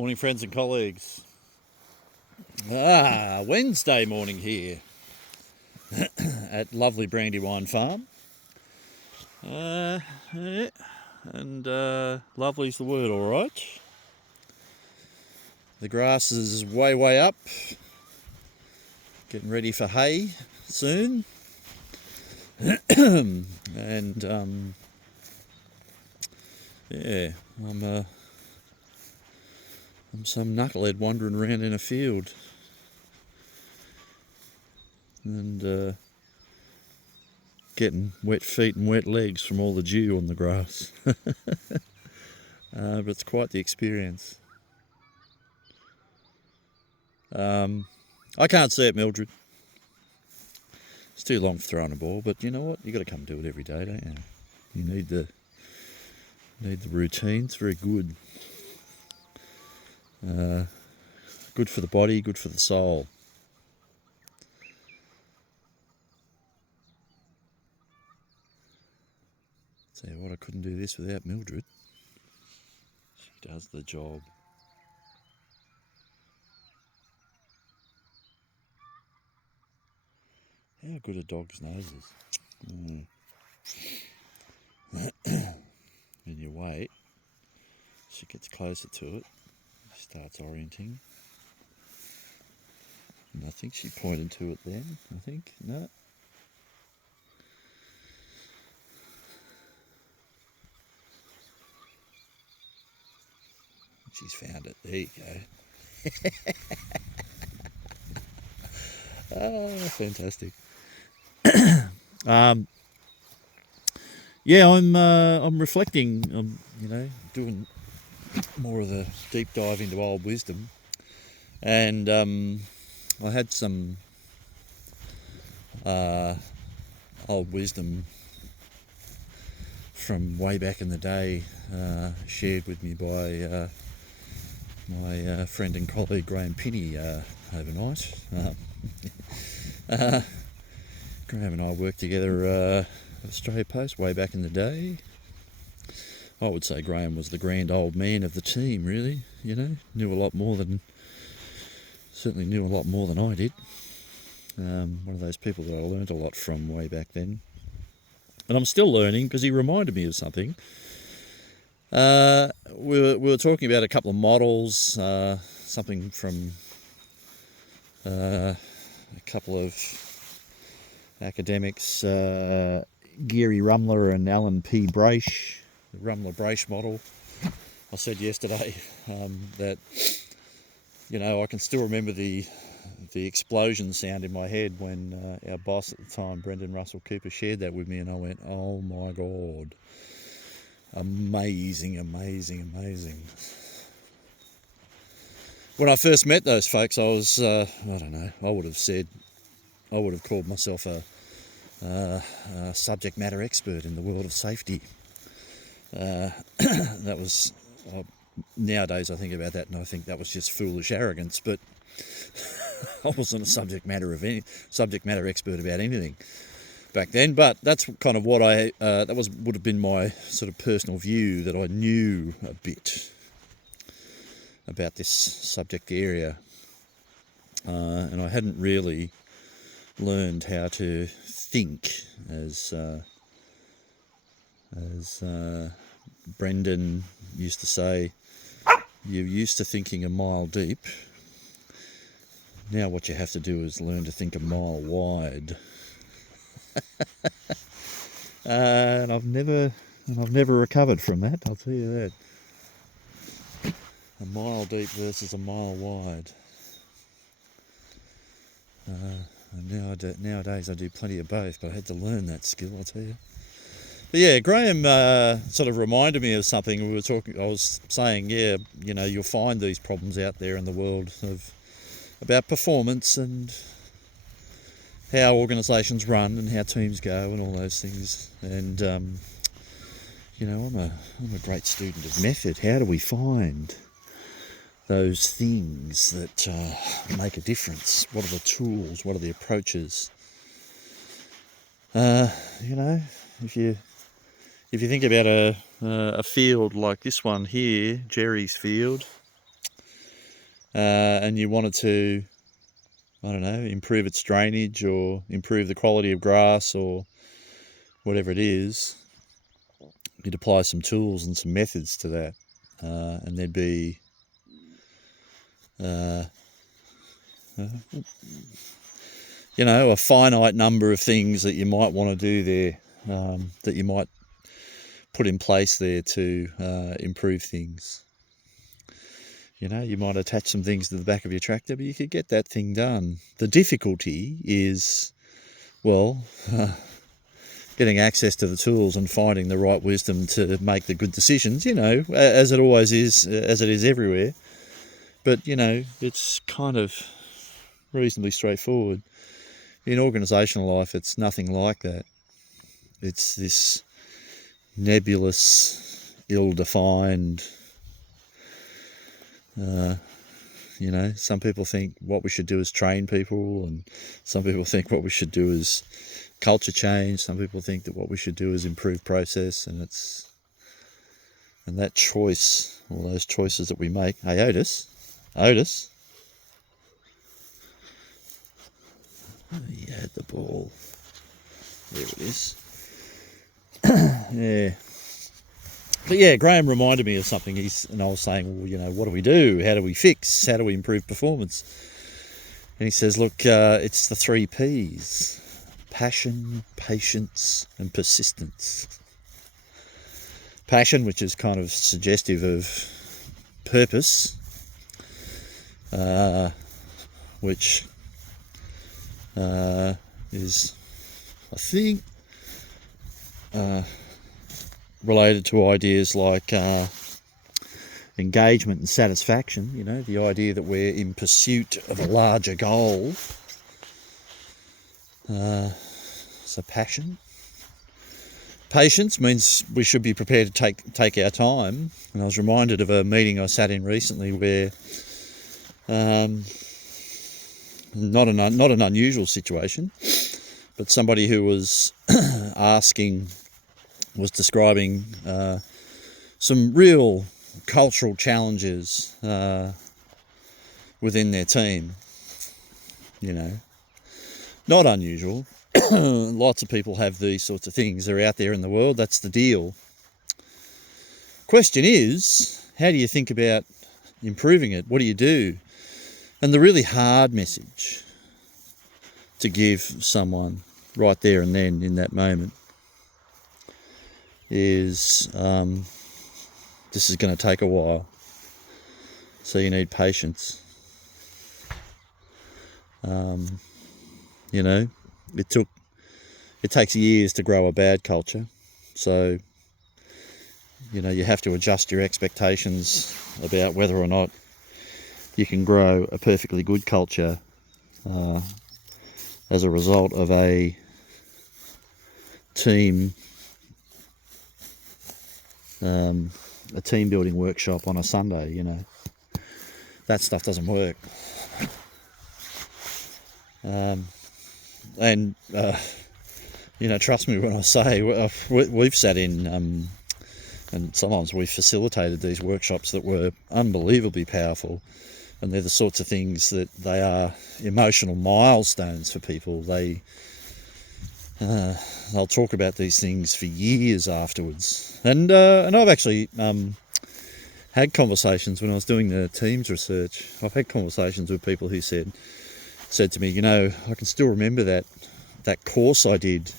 Morning, friends and colleagues. Wednesday morning here at lovely Brandywine Farm. Yeah, and lovely's the word, all right. The grass is way up, getting ready for hay soon. And yeah, I'm some knucklehead wandering around in a field and getting wet feet and wet legs from all the dew on the grass. But it's quite the experience. I can't see it, Mildred. It's too long for throwing a ball, but you know what? You got to come do it every day, don't you? You need the routine. It's very good. Good for the body, good for the soul. Tell you what, I couldn't do this without Mildred. She does the job. How good are dogs' noses? And you wait, she gets closer to it, she starts orienting. And I think she pointed to it then, no. She's found it, there you go. Fantastic. Yeah, I'm reflecting. I'm doing more of the deep dive into old wisdom, and I had some old wisdom from way back in the day shared with me by my friend and colleague Graham Pinney overnight. Graham and I worked together at Australia Post way back in the day. I would say Graham was the grand old man of the team, really. Certainly knew a lot more than I did. One of those people that I learned a lot from way back then. And I'm still learning because he reminded me of something. We were talking about a couple of models, something from a couple of academics, Gary Rumler and Alan P. Braish, the Rumler-Braish model. I said yesterday that, I can still remember the explosion sound in my head when our boss at the time, Brendan Russell Cooper, shared that with me, and I went, oh my God. Amazing. When I first met those folks, I was, I would have called myself a subject matter expert in the world of safety. That was, nowadays I think about that and I think that was just foolish arrogance, but I wasn't a subject matter expert about anything back then, but that's kind of what would have been my sort of personal view, that I knew a bit about this subject area, and I hadn't really learned how to think as Brendan used to say, you're used to thinking a mile deep. Now what you have to do is learn to think a mile wide. And I've never recovered from that, I'll tell you that. A mile deep versus a mile wide. Nowadays I do plenty of both, but I had to learn that skill, I'll tell you. But yeah, Graham sort of reminded me of something. I was saying, you'll find these problems out there in the world about performance and how organisations run and how teams go and all those things. And I'm a great student of method. How do we find those things that make a difference? What are the tools? What are the approaches? If you think about a field like this one here, Jerry's field, and you wanted to, I don't know, improve its drainage or improve the quality of grass or whatever it is, you'd apply some tools and some methods to that, and there'd be a finite number of things that you might want to do there, that you might put in place there to improve things. You might attach some things to the back of your tractor, but you could get that thing done. The difficulty is, getting access to the tools and finding the right wisdom to make the good decisions, as it always is, as it is everywhere. But, it's kind of reasonably straightforward. In organisational life, it's nothing like that. It's this nebulous, ill-defined, some people think what we should do is train people, and some people think what we should do is culture change. Some people think that what we should do is improve process, and that choice, all those choices that we make. Hey, Otis. You had the ball. There it is. Yeah. But yeah, Graham reminded me of something. And I was saying, well, what do we do? How do we fix? How do we improve performance? And he says, look, it's the 3 Ps: passion, patience, and persistence. Passion, which is kind of suggestive of purpose, which is, I think, related to ideas like engagement and satisfaction, the idea that we're in pursuit of a larger goal. So passion. Patience means we should be prepared to take our time. And I was reminded of a meeting I sat in recently where, not an unusual situation, but somebody who was was describing some real cultural challenges within their team. Not unusual. Lots of people have these sorts of things. They're out there in the world. That's the deal. Question is, how do you think about improving it? What do you do? And the really hard message to give someone right there and then in that moment is, this is going to take a while. So you need patience. It takes years to grow a bad culture. So, you have to adjust your expectations about whether or not you can grow a perfectly good culture as a result of a team building workshop on a Sunday. That stuff doesn't work. Trust me when I say we've sat in and sometimes we've facilitated these workshops that were unbelievably powerful, and they're the sorts of things that they are emotional milestones for people. They'll talk about these things for years afterwards, and I've actually had conversations when I was doing the teams research. I've had conversations with people who said to me, I can still remember that course I did,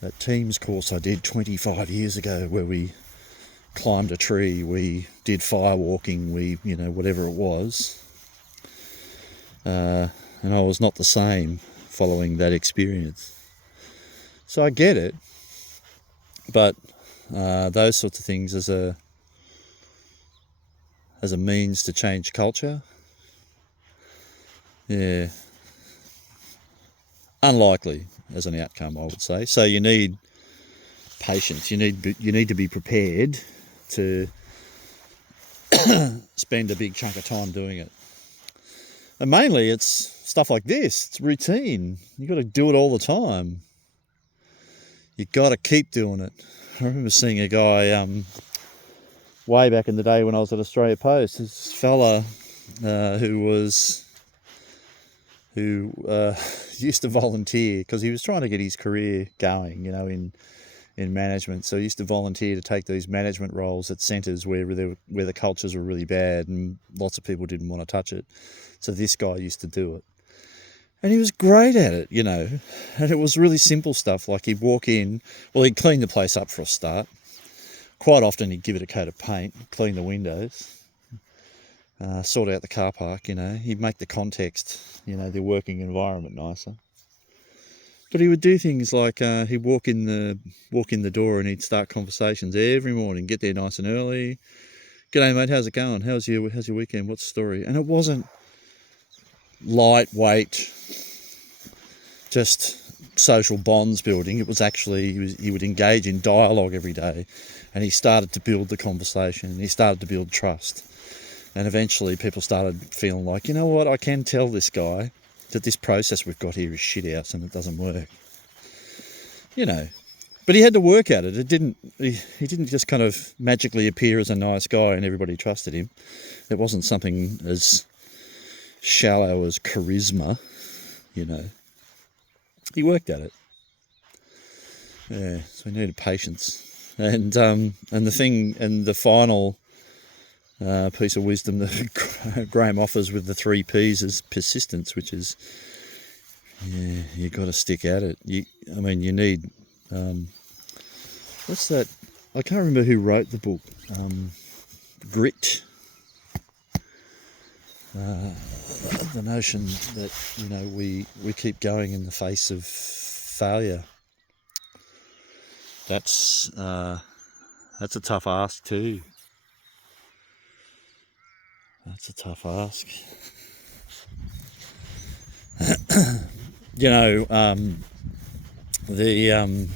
that teams course I did 25 years ago, where we climbed a tree, we did fire walking, we, whatever it was. And I was not the same following that experience. So I get it, but those sorts of things as a means to change culture, yeah, unlikely as an outcome, I would say. So you need patience. You need to be prepared to spend a big chunk of time doing it. And mainly it's stuff like this. It's routine. You got to do it all the time. You got to keep doing it. I remember seeing a guy way back in the day when I was at Australia Post. This fella who used to volunteer because he was trying to get his career going, in management. So he used to volunteer to take these management roles at centres where the cultures were really bad and lots of people didn't want to touch it. So this guy used to do it. And he was great at it, And it was really simple stuff, like he'd walk in, he'd clean the place up for a start. Quite often he'd give it a coat of paint, clean the windows, sort out the car park, He'd make the context, the working environment nicer. But he would do things like he'd walk in the door and he'd start conversations every morning, get there nice and early. G'day mate, how's it going? How's your weekend? What's the story? And it wasn't lightweight, just social bonds building. It was actually, he would engage in dialogue every day, and he started to build the conversation. He started to build trust. And eventually people started feeling like, you know what, I can tell this guy that this process we've got here is shit house and it doesn't work. But he had to work at it. He didn't just kind of magically appear as a nice guy and everybody trusted him. It wasn't something as shallow as charisma, He worked at it. Yeah, so he needed patience. And the final piece of wisdom that Graham offers with the 3 Ps is persistence, which is, you got to stick at it. You need, what's that? I can't remember who wrote the book. Grit. The notion that, we keep going in the face of failure. That's a tough ask too. That's a tough ask. The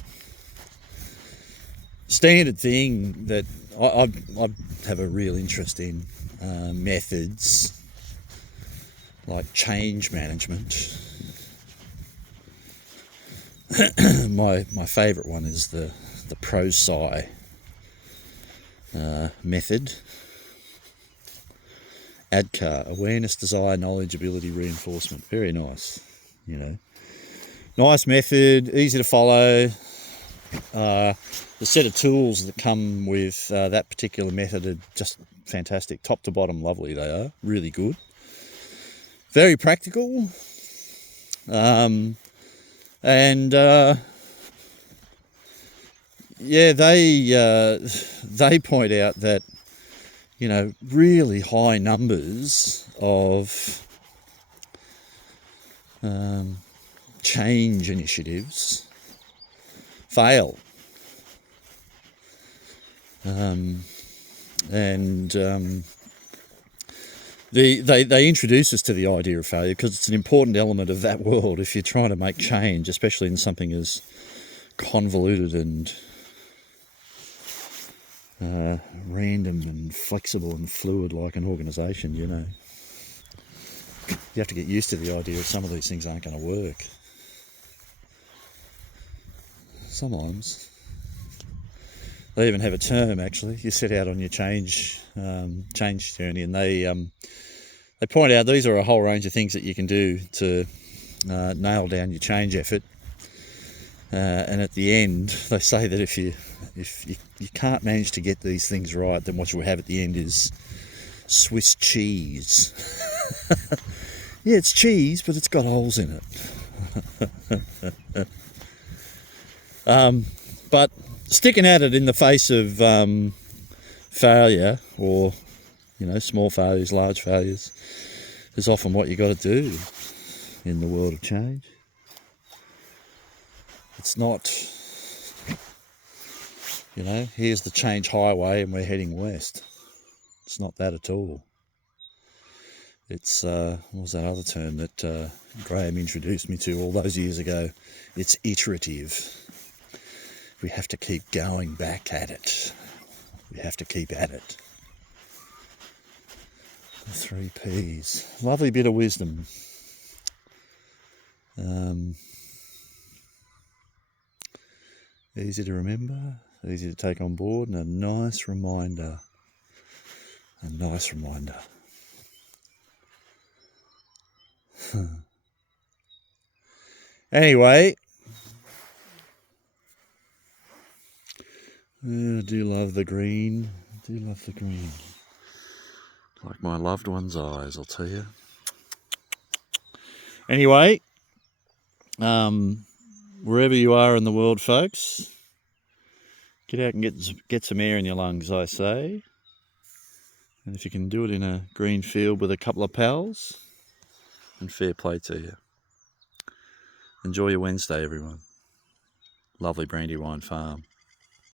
standard thing that I have a real interest in, methods like change management. My favourite one is the ProSci method. ADKAR, awareness, desire, knowledge, ability, reinforcement. Very nice, Nice method, easy to follow. The set of tools that come with that particular method are just fantastic. Top to bottom, lovely they are. Really good. Very practical. They point out that, really high numbers of change initiatives fail. They introduce us to the idea of failure because it's an important element of that world if you're trying to make change, especially in something as convoluted and random and flexible and fluid like an organisation, You have to get used to the idea that some of these things aren't going to work. Sometimes. They even have a term, actually. You set out on your change journey, and they point out these are a whole range of things that you can do to nail down your change effort. And at the end, they say that if you can't manage to get these things right, then what you'll have at the end is Swiss cheese. Yeah, it's cheese, but it's got holes in it. But sticking at it in the face of failure, or small failures, large failures, is often what you got to do in the world of change. It's not, here's the change highway and we're heading west. It's not that at all. It's, what was that other term that Graham introduced me to all those years ago? It's iterative. We have to keep going back at it. We have to keep at it. The 3 Ps. Lovely bit of wisdom. Easy to remember, easy to take on board, and a nice reminder. A nice reminder. Anyway, I do love the green. I do love the green. Like my loved one's eyes, I'll tell you. Anyway, wherever you are in the world, folks, get out and get some air in your lungs, I say. And if you can do it in a green field with a couple of pals, then fair play to you. Enjoy your Wednesday, everyone. Lovely Brandywine Farm.